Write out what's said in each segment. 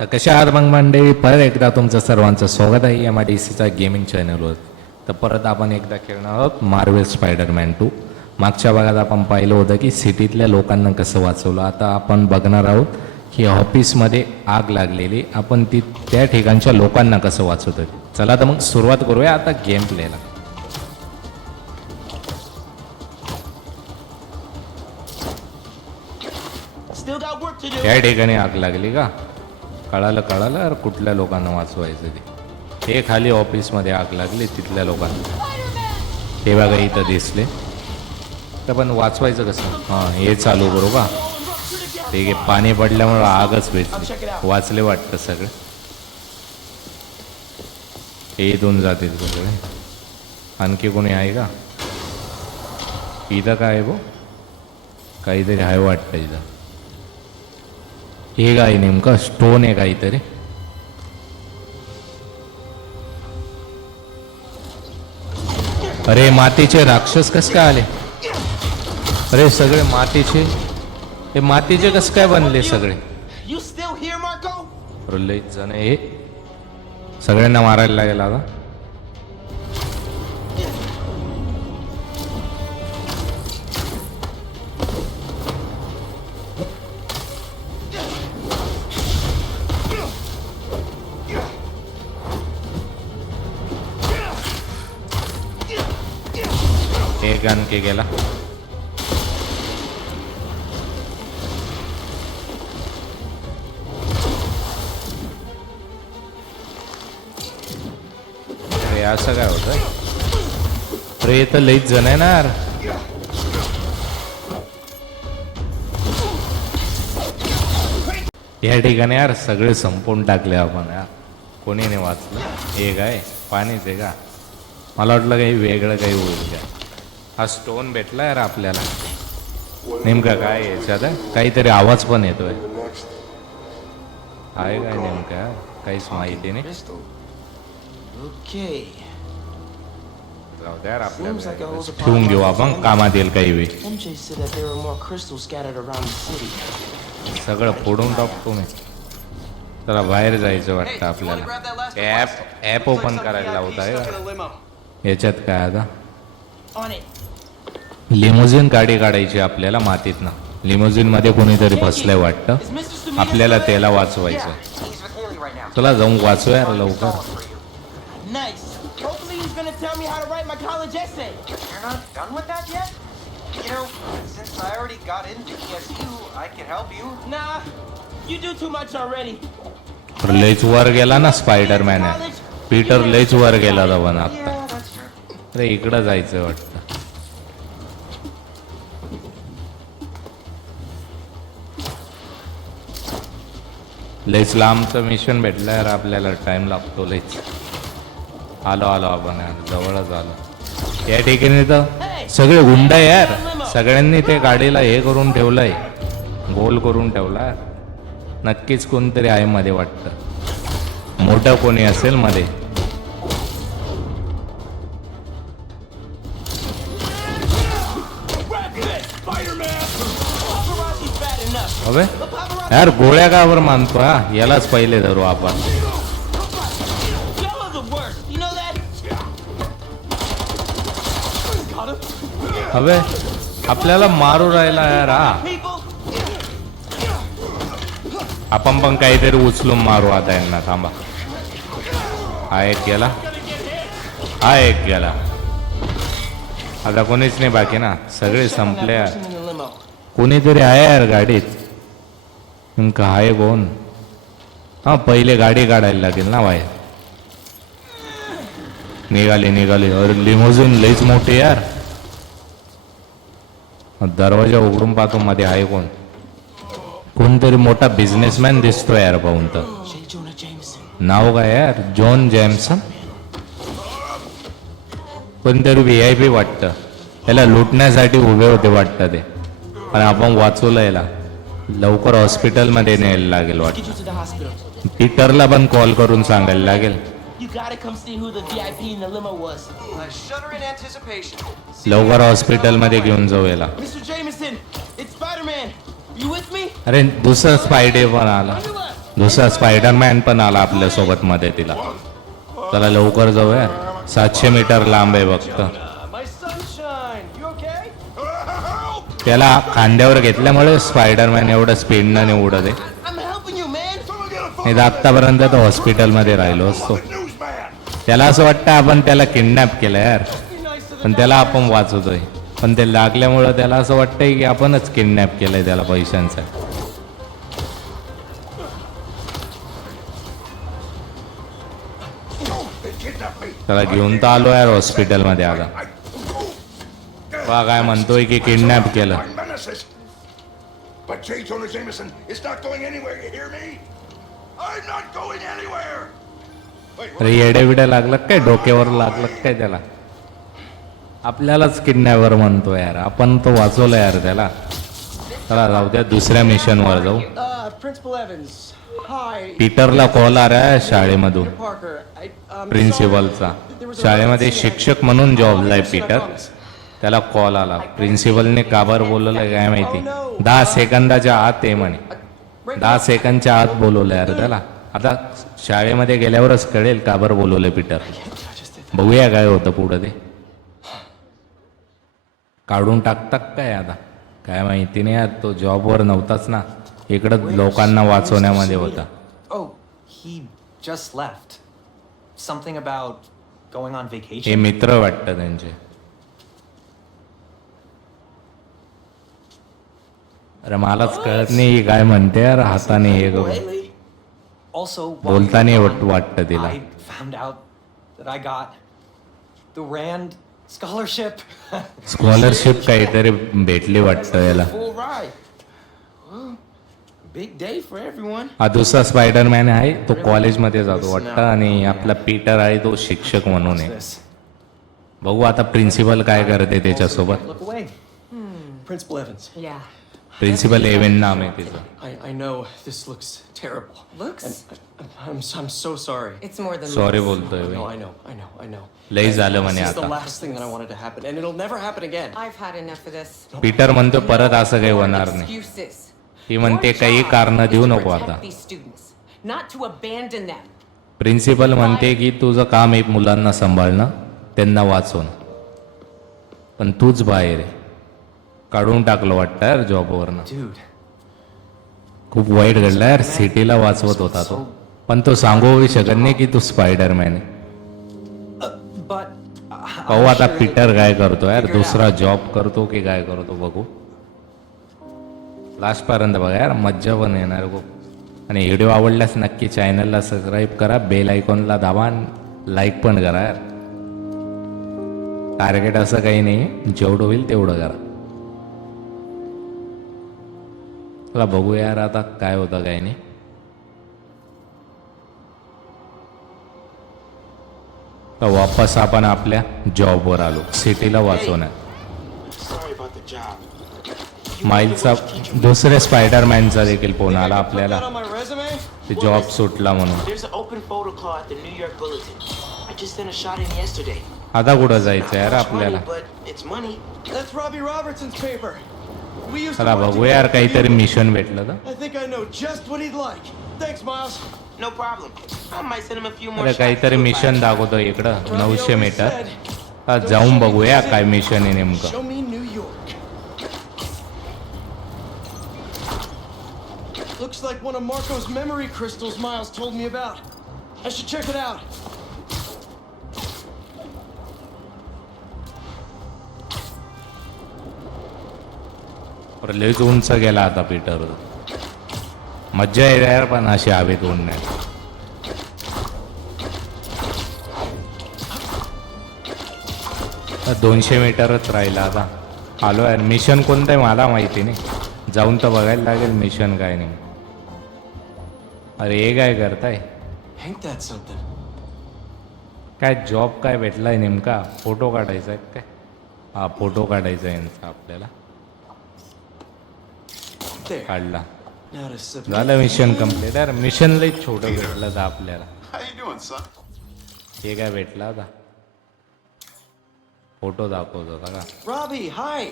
तर कशा आहात मग मंडळी? परत एकदा तुमचं सर्वांचं स्वागत आहे एम आय डी सीचा गेमिंग चॅनलवर तर परत आपण एकदा खेळणार आहोत मार्वेल स्पायडरमॅन टू मागच्या भागात आपण पाहिलं होतं की सिटीतल्या लोकांना कसं वाचवलं. आता आपण बघणार आहोत की ऑफिसमध्ये आग लागलेली. आपण ती त्या ठिकाणच्या लोकांना कसं वाचवतोय. चला तर मग सुरुवात करूया आता गेम प्लेला. त्या ठिकाणी आग लागली का? कळालं कळालं अरे कुठल्या लोकांना वाचवायचं ते? हे खाली ऑफिसमध्ये आग लागली तिथल्या लोकांना. ते बघा इथं दिसले. तर पण वाचवायचं कसं? हां हे चालू करू का? ते हे पाणी पडल्यामुळं आगच भेटली. वाचले वाटतं सगळं. हे दोन जातील सगळे. आणखी कोणी आहे का? इथं काय आहे काहीतरी आहे वाटतं इथं. हे काय नेमकं स्टोन आहे काहीतरी अरे मातीचे राक्षस कस काय आले अरे सगळे मातीचे हे मातीचे कस काय बनले सगळे लई जण हे सगळ्यांना मारायला लागेल आता एक आणखी गेला. अरे असं काय होतं? अरे तर लईच जण आहे ना यार. या ठिकाणी यार सगळे संपवून टाकले आपण यार. कोणी नाही वाचलं. हे काय? पाणीच आहे का? मला वाटलं काही वेगळं काही होईल का? हा स्टोन भेटला यार आपल्याला. नेमका काय आहे याच्यात? काहीतरी आवाज पण येतोय. आहे काय नेमका? काहीच माहिती नाही. ठेवून घेऊ आपण कामात येईल काही वेळ. सगळं फोडून टाकतो मी जरा बाहेर जायचं वाटतं आपल्याला. ॲप ॲप ओपन करायला लावत आहे याच्यात काय आता. लिमोझिन गाडी काढायची आपल्याला मातीत ना. लिमोझिनमध्ये कोणीतरी बसलंय वाटत? आपल्याला त्याला वाचवायचं तुला जाऊन वाचूया लवकर. लईच वर गेला ना स्पायडर मॅन पीटर लईच वर गेला जाऊन आता. इकडं जायचं वाटत. लयच लांबचं मिशन भेटलं यार आपल्याला. टाईम लागतो लयच आलो आलो आपण यार. जवळच आलो. या ठिकाणी तर सगळे गुंड आहे यार. सगळ्यांनी ते गाडीला हे करून ठेवलंय. गोल करून ठेवला. नक्कीच कोणतरी आहे मध्ये वाटतं. मोठं कोणी असेल मध्ये. Paparazzi's अबे. यार गोळ्या कावर मानतो हा. यालाच पहिले धरू आपण. हवे आपल्याला मारू राहिला यार हा. आपण पण काहीतरी उचलून मारू आता यांना थांबा. हा एक गेला. हा एक गेला. आता कोणीच नाही बाकी ना सगळे संपले यार. कोणीतरी आहे यार गाडीत. नेमकं आहे कोण? हा पहिले गाडी काढायला लागेल ना बाहेर. निघाली निघाली. अरे लिमोझिन लईच मोठी यार. दरवाजा उघडून पाहतो मध्ये आहे कोण. कोणतरी मोठा बिझनेसमॅन दिसतो यार पाहून तर. नाव काय यार? John Jameson? कोणतरी व्ही आय पी वाटतं. याला लुटण्यासाठी उभे होते वाटतं ते. आणि आपण वाचवलं याला. लवकर हॉस्पिटलमध्ये न्यायला लागेल वाटतं Get you to the hospital. पीटरला पण कॉल करून सांगायला लागेल You gotta come see who the VIP in the limo was. I shudder in anticipation. लवकर हॉस्पिटलमध्ये घेऊन जाऊ याला Mr. Jameson, it's Spider-Man. You with me? अरे दुसरं स्पायडे पण आला On your left. दुसरा स्पायडरमॅन पण आला आपल्यासोबत मध्ये तिला चला लवकर जाऊया सातशे मीटर लांब आहे फक्त त्याला खांद्यावर घेतल्यामुळे स्पायडरमॅन एवढं स्पीडनं निवडत आहे नाही तर आत्तापर्यंत तो हॉस्पिटलमध्ये राहिलो असतो. त्याला असं वाटतं आपण त्याला किडनॅप केलं यार. पण त्याला आपण वाचवतोय. पण ते लागल्यामुळं त्याला असं वाटतंय की आपणच किडनॅप केलंय त्याला पैशांचा. त्याला घेऊन तर आलो यार हॉस्पिटलमध्ये आता. पहा काय म्हणतोय की किडनॅप केलं. अरे येडेबिडे लागलं काय? डोक्यावर लागलं काय त्याला? आपल्यालाच किडनॅपर म्हणतो यार. आपण तो वाचवला यार त्याला. चला जाऊ द्या दुसऱ्या मिशन वर जाऊ. पीटरला कॉल आ रहा शाळेमधून. प्रिन्सिपलचा शाळेमध्ये शिक्षक म्हणून जॉब लाय पीटर त्याला कॉल आला. प्रिन्सिपलने काबर बोलवलं काय माहिती? दहा सेकंदाच्या आत आहे म्हणे. दहा सेकंदच्या आत बोलवलं यार त्याला. आता शाळेमध्ये गेल्यावरच कळेल काबर बोलवलं पीटर बघूया काय होतं पुढं ते. काढून टाकतात काय आता? काय माहिती नाही यार तो जॉबवर नव्हताच ना. इकडं लोकांना वाचवण्यामध्ये होता. Oh, हे. मित्र वाटतं त्यांचे. अरे मलाच कळत नाही ही काय म्हणते? यार हाताने हे बोलताना वाटतं तिला. स्कॉलरशिप काहीतरी भेटली वाटतं याला. हा दुसरा स्पायडरमॅन आहे तो कॉलेजमध्ये जातो वाटतं आणि आपला पीटर आहे तो शिक्षक म्हणून आहे. बघू आता प्रिन्सिपल काय करते त्याच्यासोबत. प्रिन्सिपल एव्हन नाम आहे तिचं I, I know this looks terrible. Looks? I, I'm, I'm so sorry. It's more than sorry looks. बोलतोय No, मी. I know, I know, I know. लई झालं म्हणे This is the आता last thing that I wanted to happen, and it'll never happen again. I've had enough of this. Peter म्हणतो परत असं काही होणार नाही Excuses. ती म्हणते Your काही job कारण is देऊ to नको protect आता these students, not to abandon them. Principal म्हणते की तुझं काम आहे मुलांना सांभाळणं त्यांना वाचवणं पण तूच बाहेर आहे काढून टाकलं वाटतं यार जॉबवरनं. खूप वाईट घडलं यार सिटीला वाचवत होता तो. पण तो सांगू शकत नाही की तू स्पायडरमॅन आहे. पाहू आता पीटर काय करतो यार दुसरा. जॉब करतो की काय करतो बघू. लास्ट पर्यंत बघा यार मज्जा पण येणार खूप. आणि व्हिडिओ आवडल्यास नक्की चॅनलला सबस्क्राईब करा बेल आयकॉनला दाबा लाईक पण करा यार. टार्गेट असं काही नाही जेवढं होईल तेवढं करा. चला बघूया यार आता काय होतं काय नाही. तर वापस आपण आपल्या जॉब वर आलो. सिटीला वाचवण्यात माईलचा दुसऱ्या स्पायडर मॅनचा देखील फोन आला आपल्याला. जॉब सुटला म्हणून. आता कुठं जायचं यार आपल्याला? चला work बघूया यार together. काहीतरी मिशन भेटलं तर I think I know just what he'd like. Thanks, Miles. No problem. I might send him a few more अरे shots. काहीतरी to मिशन find. दाखवतो इकडं नऊशे मीटर आता जाऊन बघूया काय मिशन आहे नेमकं Show me New York. Looks like one of Marco's memory crystals Miles told me about. I should check it out. लयच उंच गेला आता पीटर मज्जा आहे यार पण अशी हवेत उडण्यात दोनशे मीटरच राहिला आता. आलो यार मिशन कोणतं आहे मला माहिती नाही. जाऊन तर बघायला लागेल मिशन काय नाही. अरे हे काय करताय? काय जॉब काय भेटलाय नेमका? फोटो काढायचा आहे काय? हा फोटो काढायचा आहे यांचा आपल्याला. काढला. झालं मिशन कंप्लीट अरे मिशन लई छोटं भेटलं जा आपल्याला. हे काय भेटलं आता? फोटो दाखवतो का? Robbie hi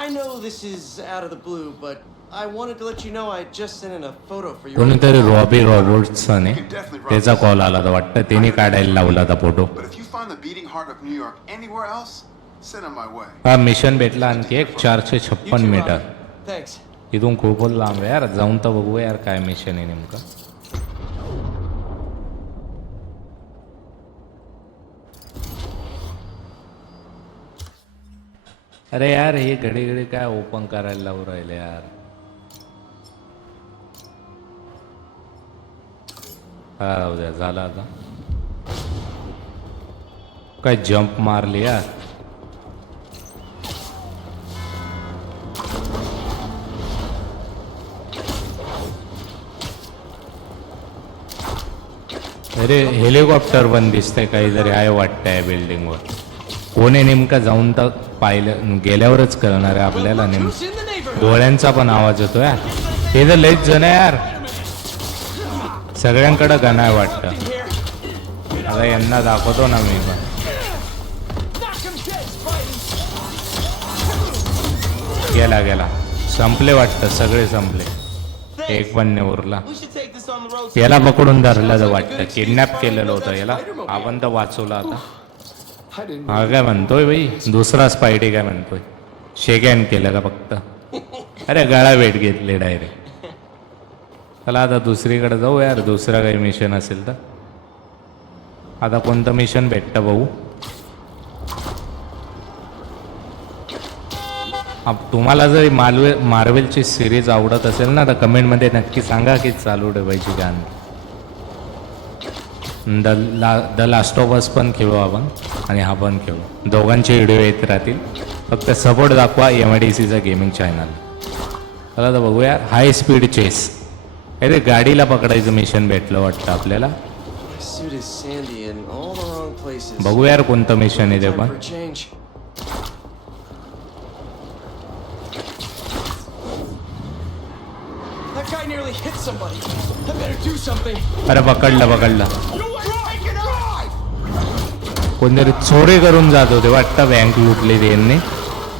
I know this is out of the blue, but I wanted to let you know I कोणीतरी रॉबी रॉबर्टसन आहे त्याचा कॉल आला होता वाटतं. त्याने काढायला लावला होता फोटो हा मिशन भेटला आणखी एक चारशे छप्पन मीटर थँक्स इथून खूपच लांब आहे यार जाऊन तर बघू यार काय मिशन आहे नेमकं अरे यार हे घडी घडी काय ओपन करायला लावून राहिले यार हा राहू द्या झाला आता काय जंप मारली यार अरे हेलिकॉप्टर पण दिसतंय काहीतरी आहे वाटतंय बिल्डिंगवर कोणी नेमका जाऊन तर पाहिलं गेल्यावरच कळणार आहे आपल्याला नेम गोळ्यांचा पण आवाज येतो यार. हे तर लईच जण आहे यार. सगळ्यांकडे गण आहे वाटतं. आता यांना दाखवतो ना मी पण. गेला गेला. संपले वाटतं सगळे संपले. एक पण नाही उरला. याला पकडून धरलं तर वाटतं. किडनॅप केलेलं होतं याला. आपण तर वाचवलं आता. हा काय म्हणतोय भाई दुसरा स्पायडी काय म्हणतोय? शेगॅन केलं का फक्त. अरे गळा भेट घेतली डायरेक्ट चला आता दुसरीकडे जाऊ यार. दुसरं काही मिशन असेल तर. आता कोणतं मिशन भेटतं भाऊ? तुम्हाला जर मालवे मार्वेलची सिरीज आवडत असेल ना तर कमेंटमध्ये नक्की सांगा की चालू ठेवायची गाणी. द ला द लास्ट ऑफ अस पण खेळू आपण आणि हा पण खेळू. दोघांचे व्हिडिओ येत राहतील. फक्त सपोर्ट दाखवा एम आय डी सीचा गेमिंग चॅनल चला तर बघूया. हाय स्पीड चेस अरे गाडीला पकडायचं मिशन भेटलं वाटतं आपल्याला. My suit is sandy in all the wrong places. बघू यार कोणतं मिशन आहे ते पण for a change. That guy nearly hit somebody. I better do something. अरे पकडलं पकडलं. कोणतरी चोरी करून जात होते वाटतं बँक लुटली ते यांनी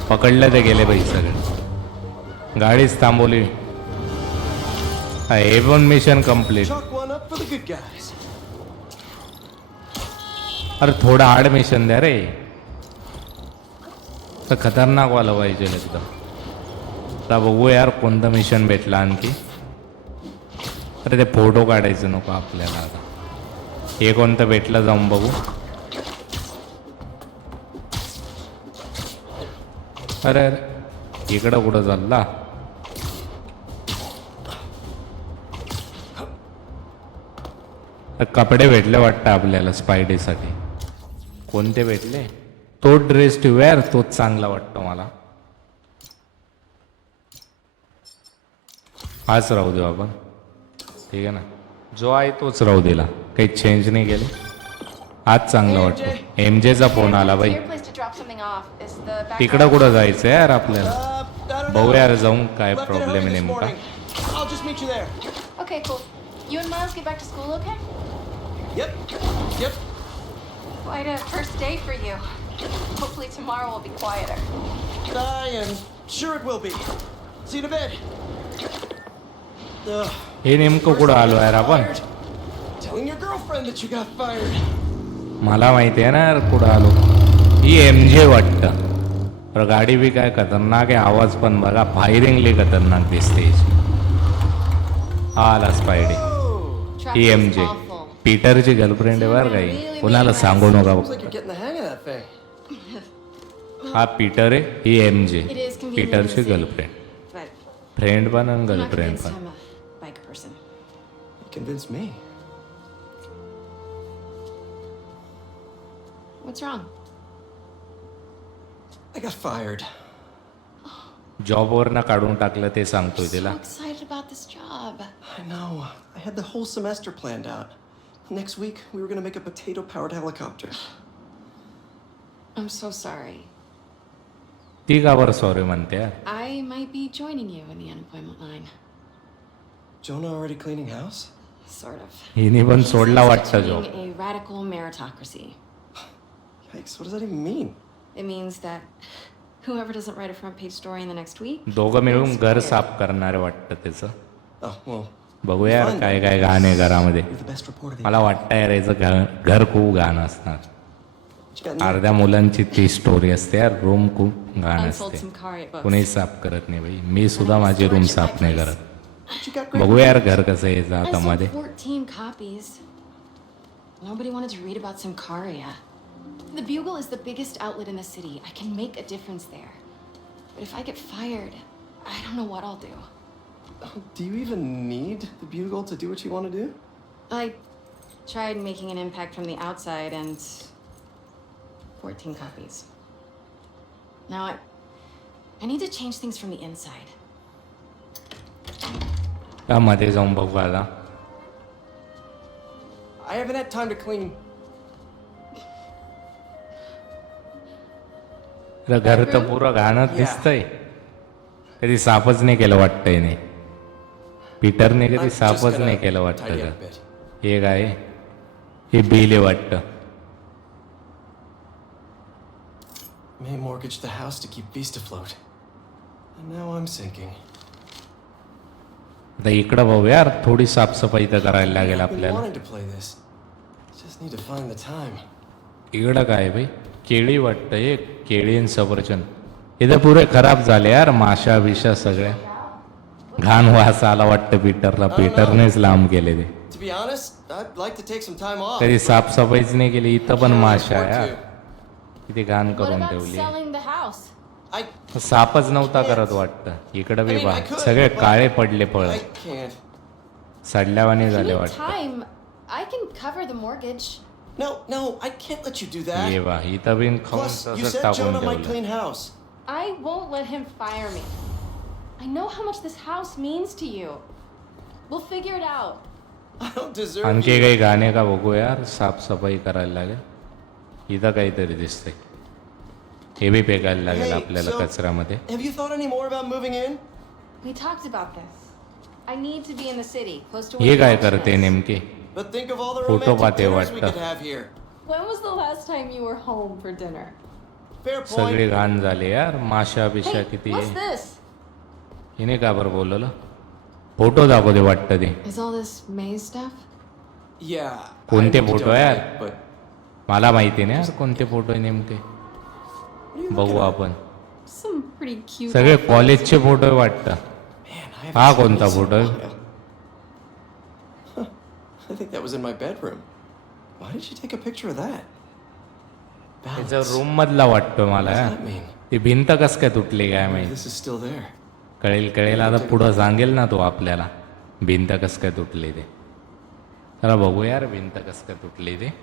पकडलं ते गेले पैसे सगळे. गाडीच थांबवली. हा, पण मिशन कंप्लीट. अरे थोडं हार्ड मिशन द्या रे. तर खतरनाक वाला पाहिजे एकदम. आता बघू यार कोणतं मिशन भेटलं आणखी. अरे ते फोटो काढायचं नको आपल्याला आता. हे कोणतं भेटलं जाऊन बघू. अरे अरे. इकडं कुठं चालला? कपडे भेटले वाटतं आपल्याला स्पायडीसाठी. कोणते भेटले? तो ड्रेस ठेवूया यार तोच चांगला वाटतो मला. हाच राहू देऊ आपण. ठीक आहे ना? जो आहे तोच राहू दिला. काही चेंज नाही केले. आज चांगलं वाटतं एम जेचा फोन आला बाई. तिकडं कुठं जायचं यार आपल्याला? Uh, बहुया जाऊन काय प्रॉब्लेम आहे नेमका. Hopefully tomorrow will be quieter. I am sure it will be. See you in a bit. Ugh. हे नेमकं कुठं आलो यार आपण. मला माहिती आहे ना यार कुठं आलो. ही एम जे वाटतं. तर गाडी बी काय खतरनाक आहे आवाज पण बघा फायरिंगली खतरनाक दिसते आला स्पायडी ही एम जे पीटरची गर्लफ्रेंड आहे बरं काही. कोणाला सांगू नका. हा पीटर आहे ही एम जे पीटरची. गर्लफ्रेंड फ्रेंड पण आणि गर्लफ्रेंड पण. You convinced me. What's wrong? I got fired. जॉबवरनं काढून टाकलं ते सांगतोय तिला So excited about this job. I know. I had the whole semester planned out. Next week, we were gonna make a potato powered helicopter. I'm so sorry. ती का बरं sorry म्हणते यार I might be joining you in the unemployment line. Jonah already cleaning house? Sort of. हिने पण सोडला वाटतं Instituting job a radical meritocracy. Yikes, what does that even mean? It means that Whoever doesn't write a front page story in the next week. दोघं मिळून gets घर fired. साफ करणारे वाटतं त्याचं Oh, well, बघूया यार Fine. काय काय घाण आहे घरामध्ये you're the best reporter. they मला वाटतं यार याचं घर घर खूप घाण असणार You got no- अर्ध्या मुलांची ती स्टोरी असते यार रूम खूप घाण Unsold असते some books. साफ करत नाही बाई मी सुद्धा माझी रूम साफ नाही करत But you got great बघूया यार घर कसं यायचं I आता sold मध्ये 14 copies. Nobody wanted to read about some Karia. The Bugle is the biggest outlet in the city. I can make a difference there. But if I get fired, I don't know what I'll do. Do you even need the Bugle to do what you want to do? I tried making an impact from the outside and 14 copies. Now I I need to change things from the inside. कामाते जाऊन बघवाला I have not time to clean र घर तर पूरा गाना दिसतंय. कधी साफच नाही केलं वाटतय नाही. पीटरने कधी साफच नाही केलं वाटतं हे काय? हे बिले वाटतं. मी mortgage the house to keep peace to float now I am आता इकडं भाऊ यार थोडी साफसफाई तर करायला लागेल आपल्याला. इकडं काय भाई केळी वाटतं हे केळी आणि सफरचंद. इथं पुरे खराब झाले यार माशा बिशा सगळ्या घाण वास आला वाटतं पीटरला. पीटरनेच लांब केले ते. कधी साफसफाईच नाही केली इथं पण माशा यार. किती घाण करून ठेवली? I, सापच नव्हता करत वाटतं इकडं बी I mean, बा I could, सगळे but- काळे पडले फळ I can't. सडल्यावाने you झाले need वाटतं time, I can cover the mortgage. No, no, I can't let you do that. ये बा इथं बिन खाऊन Plus, you तसंच said टाकून Jonah might ठेवलं clean house. I won't let him fire me. I know how much this house means to you. We'll figure it out. I don't deserve आणखी you. काही गाणे का बघू यार साफसफाई करायला लागेल इथं काहीतरी दिसतंय हे ठेवी फेकायला लागेल आपल्याला कचऱ्यामध्ये. यू हे काय करते नेमके? फोटो पाहते वाटत. सगळे घाण झाले यार माशा पिश्या किती. हिने का बरं बोललं फोटो दाखवू दे वाटतं ते. कोणते फोटो आहे यार? मला माहिती नाही ना कोणते फोटो नेमके. बघू आपण. सगळे कॉलेजचे फोटो वाटत. हा कोणता फोटो त्याचा रूम मधला वाटतो मला. ती भिंत कस काय तुटली काय माहिती? कळेल कळेल. आता पुढं सांगेल ना तो आपल्याला. भिंत कस काय तुटली ते. चला बघू यार भिंत कस काय तुटली ते.